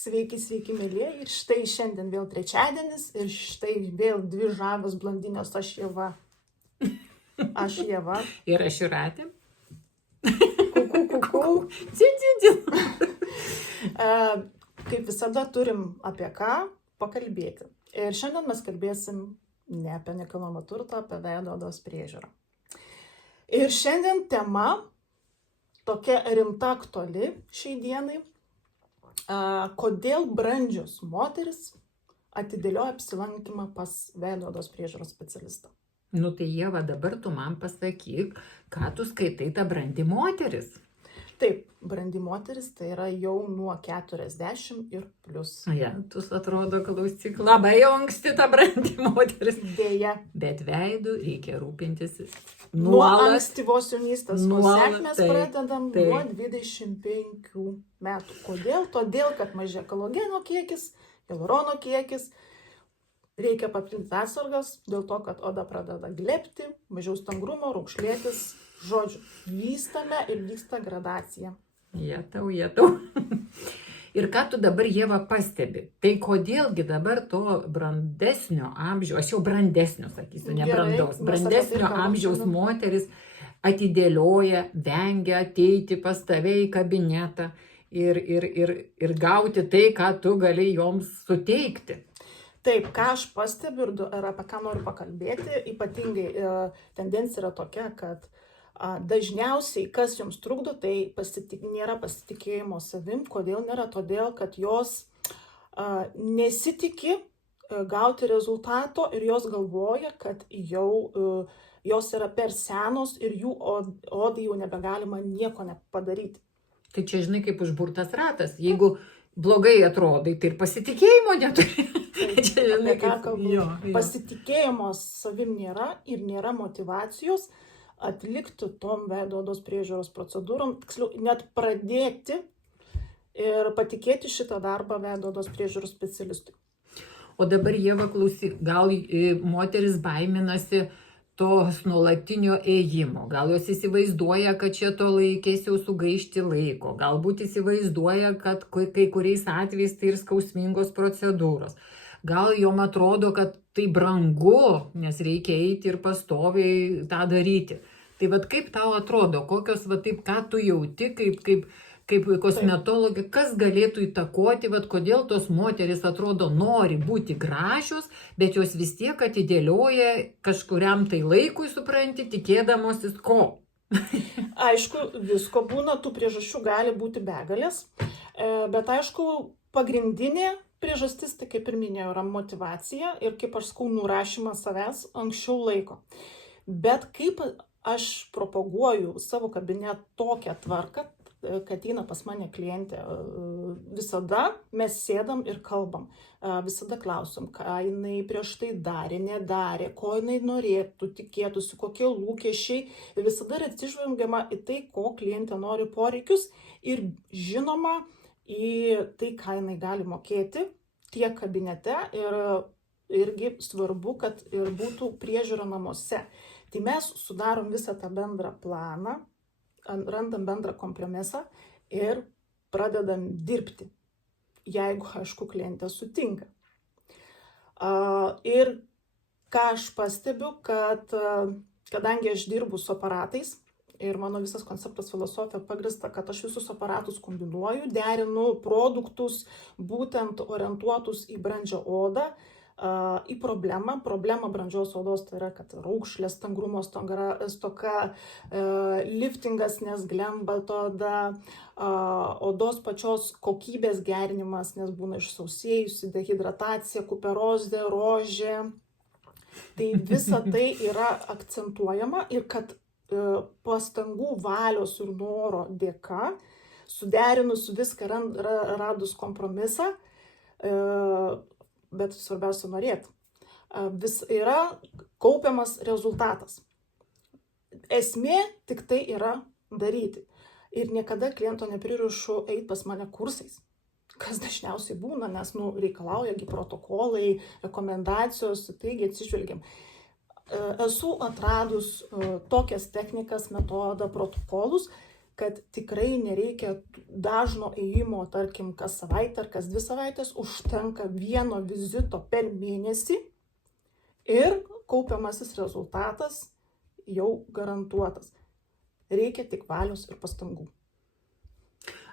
Sveiki, sveiki, mėlyje. Ir štai šiandien vėl trečiadienis ir štai vėl dvi žavios blondinės, aš Ieva. Ir aš Jūratė. Kuku. Kaip visada turim apie ką pakalbėti. Ir šiandien mes kalbėsim ne apie nekilnojamą turtą, apie veido odos priežiūrą. Ir šiandien tema tokia rimta, aktuali šiai dienai. Kodėl brandžios moteris atidėlioja apsilankymą pas veido odos priežiūros specialistą? Nu tai Ieva, dabar tu man pasakyk, ką tu skaitai ta brandi moteris. Taip, brandi moteris tai yra jau nuo 40 ir plus. Ja, tu atrodo, klausyk, labai jau anksti ta brandi moteris. Dėja. Bet veidu reikia rūpintis Nuo ankstyvos jaunystės, o sėkmės pradedam nuo 25 metų. Kodėl? Todėl, kad mažėja kolageno kiekis, hialurono kiekis, reikia papildyti atsargas, dėl to, kad oda pradeda glebti, mažiau stangrumo, raukšlėtis, žodžiu, vystame ir vyksta gradacija. Jetau. Ir ką tu dabar, Ieva, pastebi? Tai kodėlgi dabar to brandesnio amžiaus, aš jau brandesnio sakysiu, ne brandaus, brandesnio amžiaus moteris atidėlioja, vengia ateiti pas tave į kabinetą ir gauti tai, ką tu gali joms suteikti? Taip, ką aš pastebiu ir apie ką noriu pakalbėti, ypatingai tendencija yra tokia, kad dažniausiai, kas jums trukdo, tai nėra pasitikėjimo savim. Kodėl nėra? Todėl, kad jos nesitikė gauti rezultato ir jos galvoja, kad jau jos yra per senos ir jų odai jau nebegalima nieko padaryti. Tai čia, žinai, kaip užburtas ratas. Jeigu blogai atrodai, tai ir pasitikėjimo neturi. Čia, žinai, pasitikėjimo savim nėra ir nėra motyvacijos atlikti tom veido odos priežiūros procedūrom, tiksliau, net pradėti ir patikėti šitą darbą veido odos priežiūros specialistui. O dabar, Ieva, klausyk, gal moteris baiminasi tos nuolatinio ėjimo, gal jos įsivaizduoja, kad čia to reikės jau sugaišti laiko, galbūt įsivaizduoja, kad kai kuriais atvejais tai ir skausmingos procedūros. Gal jom atrodo, kad tai brangu, nes reikia eiti ir pastoviai tą daryti. Tai vat kaip tau atrodo, kokios, vat taip, ką tu jauti, kaip kosmetologė, kas galėtų įtakoti, vat kodėl tos moteris atrodo nori būti gražios, bet jos vis tiek atidėlioja kažkuriam tai laikui, supranti, tikėdamosis ko? Aišku, visko būna, tų priežasčių gali būti begalės, bet aišku, pagrindinė priežastis, tai kaip ir minėjau, yra motyvacija ir kaip aš sakau, nurašymas savęs anksčiau laiko. Bet kaip aš propaguoju savo kabinet tokią tvarką, kad ateina pas mane klientė, visada mes sėdam ir kalbam. Visada klausom, ką jinai prieš tai darė, nedarė, ko jinai norėtų, tikėtųsi, kokie lūkesčiai. Ir visada yra atsižvelgiama į tai, ko klientė nori, poreikius ir žinoma, į tai, ką jinai gali mokėti tiek kabinete ir irgi svarbu, kad ir būtų priežiūra namuose. Tai mes sudarom visą tą bendrą planą, randam bendrą kompromisą ir pradedam dirbti, jeigu, aišku, klientė sutinka. Ir ką aš pastebiu, kad kadangi aš dirbu su aparatais, ir mano visas konceptas, filosofija pagrįsta, kad aš visus aparatus kombinuoju, derinu produktus būtent orientuotus į brandžią odą, į problemą. Problema brandžios odos tai yra, kad raukšlės, stangrumo stoka, liftingas, nes glemba oda, odos pačios kokybės gerinimas, nes būna išsausėjusi, dehidratacija, kuperozė, rožė. Tai visa tai yra akcentuojama ir kad pastangų, valios ir noro dėka, suderinus viską, radus kompromisą, bet svarbiausia norėti, vis yra kaupiamas rezultatas. Esmė tik tai yra daryti. Ir niekada kliento nepririšu eiti pas mane kursais, kas dažniausiai būna, nes reikalauja protokolai, rekomendacijos, taigi atsižvelgiam. Esu atradus tokias technikas, metodą, protokolus, kad tikrai nereikia dažno ėjimo, tarkim, kas savaitę ar kas 2 savaitės, užtenka vieno vizito per mėnesį ir kaupiamasis rezultatas jau garantuotas. Reikia tik valios ir pastangų.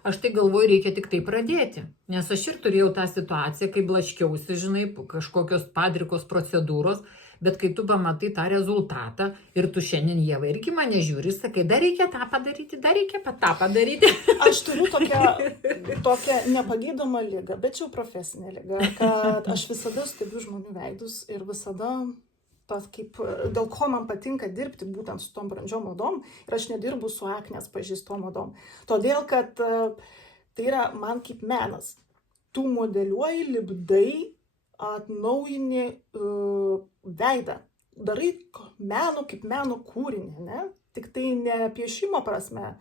Aš tai galvoju, reikia tik tai pradėti, nes aš ir turėjau tą situaciją, kai blaškiausi, žinai, kažkokios padrikos procedūros, bet kai tu pamatai tą rezultatą ir tu šiandien Ieva irgi mane žiūri, sakai, dar reikia tą padaryti, dar reikia tą padaryti. Aš turiu tokią nepagydomą ligą, bet jau profesinę ligą, kad aš visada stebiu žmonių veidus ir visada dėl ko man patinka dirbti būtent su tom brandžiom odom ir aš nedirbu su aknės pažeistom odom. Todėl, kad tai yra man kaip menas. Tu modeliuoji, lipdai, atnaujini veidą. Darai kaip meno kūrinį, ne? Tik tai ne piešimo prasme,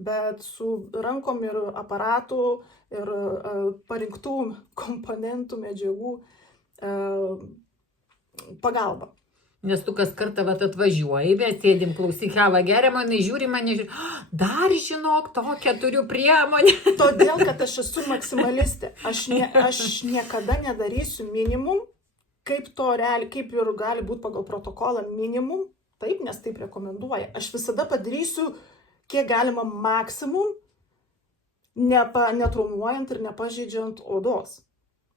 bet su rankom ir aparatu ir parinktų komponentų, medžiagų pagalba. Nes tu kas kartą atvažiuoji, mes sėdim, klausyk, kavą geriam, jinai žiūri mane, dar žinok, tokią turiu priemonę. Todėl, kad aš esu maksimalistė. Aš niekada nedarysiu minimum, kaip ir gali būti pagal protokolą minimum, taip, nes taip rekomenduoja. Aš visada padarysiu, kiek galima maksimum, netraumuojant ir nepažeidžiant odos.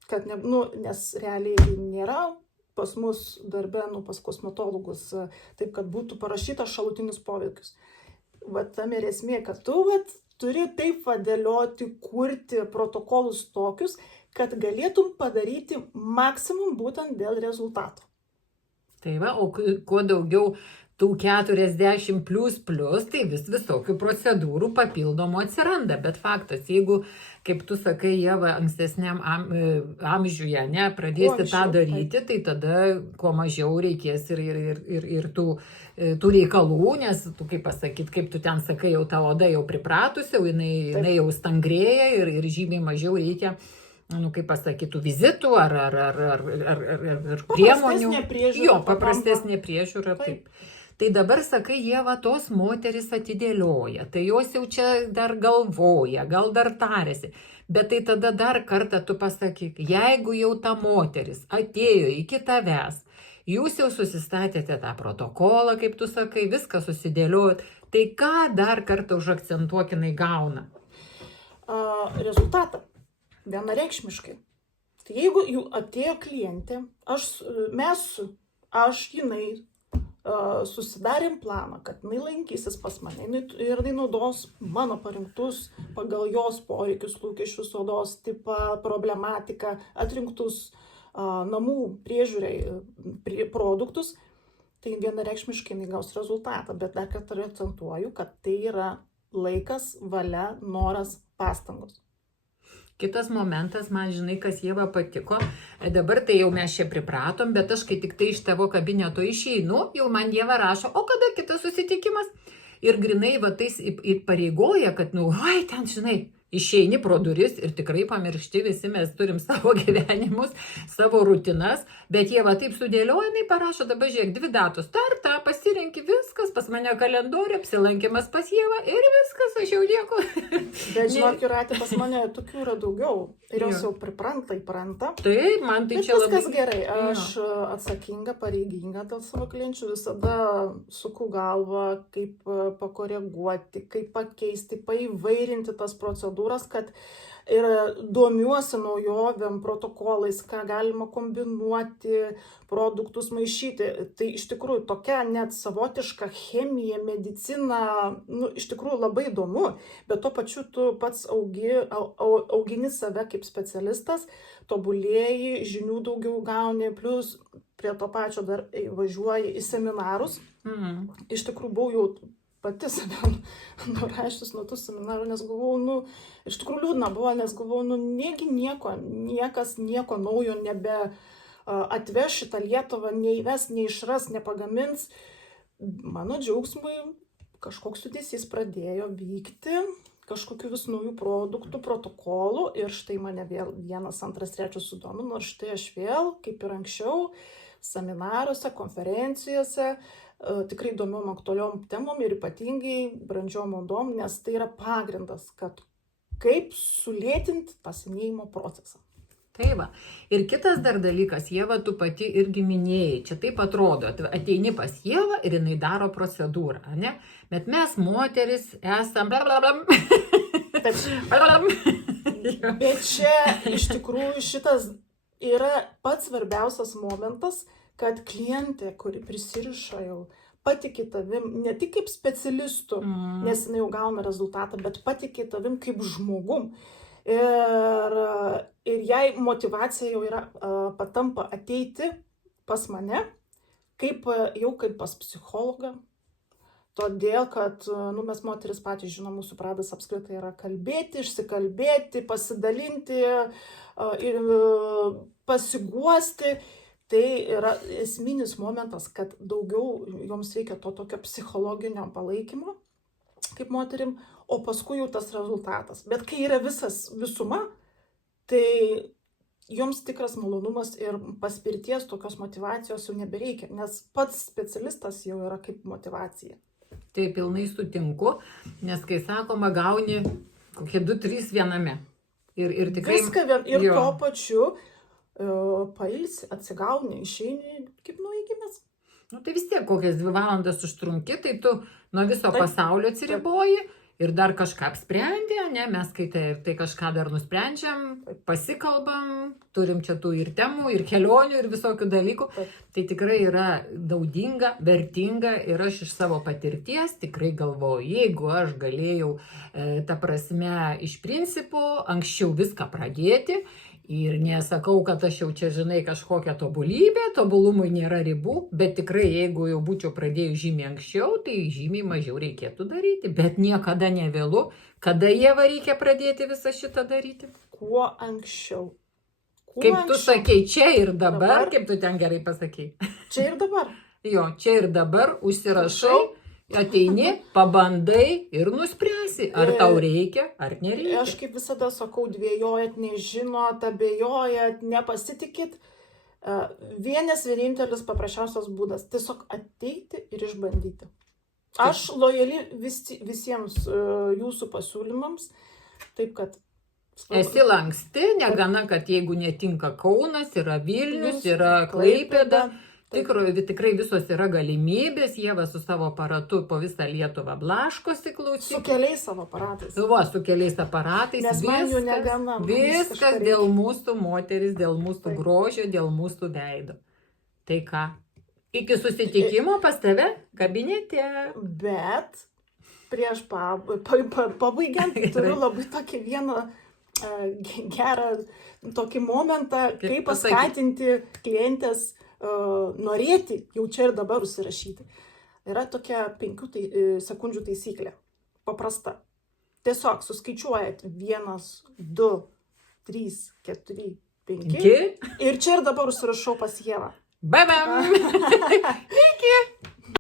Nes realiai nėra pas mus darbe, pas kosmetologus, taip, kad būtų parašytas šalutinis poveikis. Tam ir esmė, kad tu turi taip dėlioti, kurti protokolus tokius, kad galėtum padaryti maksimum būtent dėl rezultato. Tai o kuo daugiau tų 40 ++, tai visokių procedūrų papildomų atsiranda. Bet faktas, jeigu, kaip tu sakai, Ieva, ankstesniam amžiuje pradėsi tą daryti, tai tada kuo mažiau reikės ir tų reikalų, nes tu, kaip pasakyt, kaip tu ten sakai, jau ta oda jau pripratusi, jinai jau stangrėja ir žymiai mažiau reikia, kaip pasakytų, vizitų ar priemonių. Paprastesnė priežiūra. Taip. Tai dabar, sakai, Ieva, tos moteris atidėlioja, tai jos jau čia dar galvoja, gal dar tarėsi. Bet tai tada dar kartą tu pasakyk, jeigu jau ta moteris atėjo iki tavęs, jūs jau susistatėte tą protokolą, kaip tu sakai, viską susidėliojot, tai ką dar kartą užakcentuok jinai gauna? Rezultatą. Vienareikšmiškai. Tai jeigu jau atėjo klientė, jinai susidarėm planą, kad jinai lankysis pas mane ir jinai naudos mano parinktus pagal jos poreikius, lūkesčius, odos tipą, problematiką, atrinktus namų priežiūrai produktus, tai vienareikšmiškai jinai gaus rezultatą. Bet dar kartą akcentuoju, kad tai yra laikas, valia, noras, pastangos. Kitas momentas, man žinai, kas Ieva patiko, dabar tai jau mes čia pripratom, bet aš kai tik tai iš tavo kabineto išeinu, jau man Ieva rašo, o kada kitas susitikimas? Ir grinai tais įpareigoja, kad, ten, žinai, išeini pro duris ir tikrai pamiršti, visi mes turim savo gyvenimus, savo rutinas, bet Ieva taip sudėlioja, jinai parašo, dabar žiūrėk, 2 datos, tą pasirenki, viskas, pas mane kalendorių, apsilankimas pas Ievą ir viskas, aš jau nieko. Bet žinok, Jūratė, pas mane tokių yra daugiau ir jos jau įpranta. Taip, man tai čia labai... Viskas gerai, aš atsakinga, pareiginga dėl savo klienčių, visada suku galvą, kaip pakoreguoti, kaip pakeisti, paįvairinti tas procedūras, kad ir domiuosi naujovėm, protokolais, ką galima kombinuoti, produktus maišyti. Tai iš tikrųjų tokia net savotiška chemija, medicina, iš tikrųjų labai įdomu, bet tuo pačiu tu pats augini save kaip specialistas, tobulėji, žinių daugiau gauni, plus prie to pačio dar važiuoji į seminarus. Iš tikrųjų buvau jau pati save nurašęs nuo tų seminarų, nes galvojau, iš tikrųjų liūdna buvo, nes galvojau, niekas nieko naujo nebe atveš šitą Lietuvą, neįves, neišras, nepagamins. Mano džiaugsmui kažkoks judesys pradėjo vykti, kažkokių vis naujų produktų, protokolų ir štai mane vėl 1, 2, 3 sudomino ir štai aš vėl, kaip ir anksčiau, seminaruose, konferencijose tikrai įdomiom aktualiom temom ir ypatingai brandžiom odom, nes tai yra pagrindas, kad kaip sulėtinti tą senėjimo procesą. Tai va. Ir kitas dar dalykas, Ieva, tu pati irgi minėjai, čia taip atrodo, ateini pas Ievą ir jinai daro procedūrą, ne? Bet mes, moteris, esam blablablam. Bet čia iš tikrųjų šitas yra pats svarbiausias momentas, kad klientė, kuri prisiriša jau, patikė tavim, ne tik kaip specialistu, nes jinai jau gauna rezultatą, bet patikė tavim kaip žmogum. Ir jai motyvacija jau yra, patampa ateiti pas mane, kaip pas psichologą. Todėl, kad mes moteris patys žinom, mūsų pradas apskritai yra kalbėti, išsikalbėti, pasidalinti ir pasiguosti. Tai yra esminis momentas, kad daugiau joms reikia to tokio psichologinio palaikymo, kaip moterim, o paskui jau tas rezultatas. Bet kai yra visuma, tai joms tikras malonumas ir paspirties tokios motyvacijos jau nebereikia, nes pats specialistas jau yra kaip motyvacija. Tai pilnai sutinku, nes kai sakoma, gauni kokie 2-3 viename. Ir tikrai... Viską ir tuo pačiu pailsi, atsigauni, išeini kaip nuėjimas. Tai vis tiek kokias 2 valandas užtrunki, tai tu nuo viso pasaulio atsiriboji ir dar kažką apsprendė, ne? Mes kai tai kažką dar nusprendžiam, pasikalbam, turim čia tų ir temų, ir kelionių, ir visokių dalykų. Tai tikrai yra naudinga, vertinga ir aš iš savo patirties tikrai galvoju, jeigu aš galėjau, ta prasme, iš principo, anksčiau viską pradėti, ir nesakau, kad aš jau čia, žinai, kažkokia tobulybė, tobulumui nėra ribų, bet tikrai, jeigu jau būčiau pradėjus žymiai anksčiau, tai žymiai mažiau reikėtų daryti, bet niekada nevėlu. Kada, Ieva, reikia pradėti visą šitą daryti? Kuo anksčiau. Kaip tu sakei, čia ir dabar, kaip tu ten gerai pasakei. Čia ir dabar. Jo, čia ir dabar užsirašai, ateini, pabandai ir nuspręsi, ar tau reikia, ar nereikia. Aš kaip visada sakau, dvėjojat, nežinot, abejojat, nepasitikit. Vienintelis paprasčiausias būdas - tiesiog ateiti ir išbandyti. Aš lojali visiems jūsų pasiūlymams, taip kad... Esi lanksti, negana, kad jeigu netinka Kaunas, yra Vilnius, yra Klaipėda. Tikrai visos yra galimybės, Ieva su savo aparatu po visą Lietuvą blaškosi, klausyk. Su keliais savo aparatais. Su keliais aparatais. Nes man jų negana. Viskas dėl mūsų moteris, dėl mūsų grožio, dėl mūsų veido. Tai ką? Iki susitikimo pas tave kabinete. Bet prieš pabaigiant turiu labai tokį vieną gerą tokį momentą, kaip paskatinti klientės norėti jau čia ir dabar užsirašyti. Yra tokia 5 sekundžių taisyklė. Paprasta. Tiesiog suskaičiuojat 1, 2, 3, 4, 5. Ir čia ir dabar užsirašau pas Ievą. Bye bye. Iki.